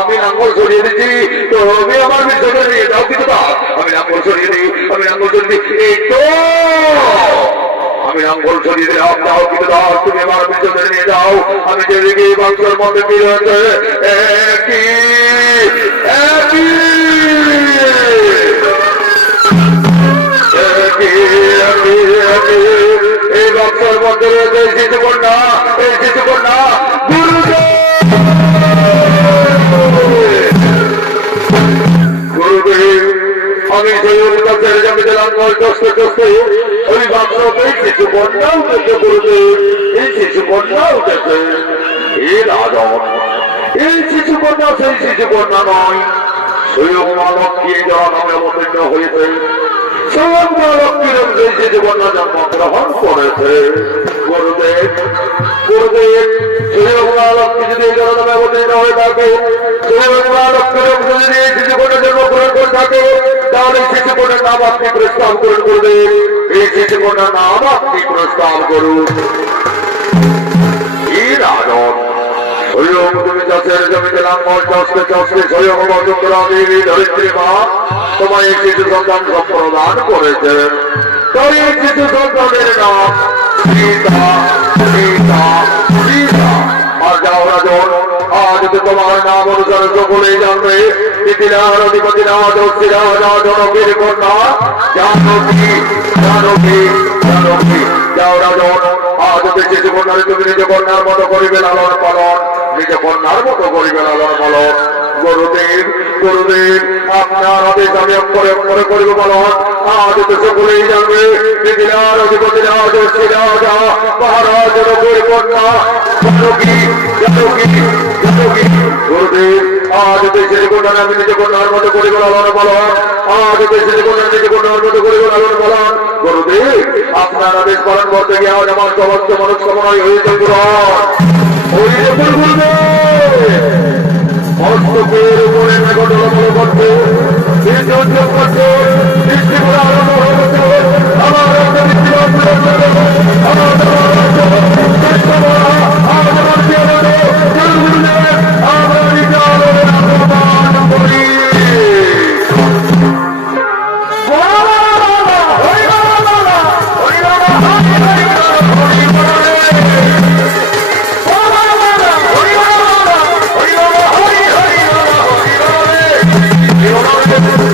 আমি আঙ্গুল সরিয়ে দিচ্ছি, তুমি আমার বিসর্জন নিয়ে যাও। কিন্তু আমি আঙ্গুল সরিয়ে দিই, আমি আঙ্গুল সরিয়ে দিই, এই তো আমি আঙ্গুল সরিয়ে দিলাম। যাও কিন্তু তুমি আমার বিসর্জন নিয়ে যাও। আমি যেদিকে বাক্সের মধ্যে কি রয়েছে, এই বাক্সের মধ্যে রয়েছে শিশু কন্যা, এই শিশু কন্যা আমি সেই জমিতে লাঙ্গল চষতে চষতে ওই বাক্সতে শিশু কন্যা উঠেছে। গুরুদেব, এই শিশু কন্যা উঠেছে। এই রাজন, এই শিশু কন্যা সেই শিশু কন্যা নয়, স্বয়ং মা লক্ষ্মী যারা নামে অবতীর্ণ হয়েছে। স্বয়ং মা লক্ষ্মীর সেই শিশু কন্যা জন্মগ্রহণ করেছে। গুরুদেব, গুরুদেব, স্বয়ং মা লক্ষ্মী যদি এই যারা নামে অবতীর্ণ হয়ে থাকে, স্বয়ং মা লক্ষ্মীর যদি এই শিশু কন্যা জন্মগ্রহণ করে থাকে, তাহলে শিশু কন্যার নাম আপনি প্রস্তাব করবেন। এই শিশু কন্যার নাম আপনি প্রস্তাব করুন। রাজন, স্বয়ং তুমি চাষের জমিতে লাঙ্গল চষতে চষতে স্বয়ং বসুন্ধরা দেবী ধরিত্রী মা তোমার এই শিশু সন্তান প্রদান করেছেন। তাই এই শিশু সন্তানের নাম সীতা, সীতা, সীতা। আর যাও রাজন, আজ তোমার নাম অনুসারে সকলেই জানবে পৃথিবীর অধিপতি জনকের কন্যা জানকী, জানকী, জানকী। যাও রাজন, আজ শিশু কন্যারে তুমি নিজ কন্যার মতো করিবে লালন পালন, নিজ কন্যার মতো করিবে লালন পালন। গুরুদেব, গুরুদেব, আপনার আদেশ আমি অক্ষরে অক্ষরে করিব পালন। আজ তো সকলেই জানবে পৃথিবীর অধিপতি রাজা মহারাজ জনকের কন্যা জানকী, জানকী, জানকী। গুরুদেব, আজ দেশের কন্যা আমি নিজ কন্যার মতো করিব লালন পালন। আজ দেশের কন্যা নিজ কন্যার মতো করিব লালন পালন। গুরুদেব, আপনার আদেশ পালন করতে গিয়ে আজ আমার সমস্ত মনস্কামনাই হয়েছে পূরণ। মস্তকের উপরে মেঘটলমল করছে, বিসর্জন করছে, সৃষ্টি করে আরম্ভ হচ্ছে আমার Thank you.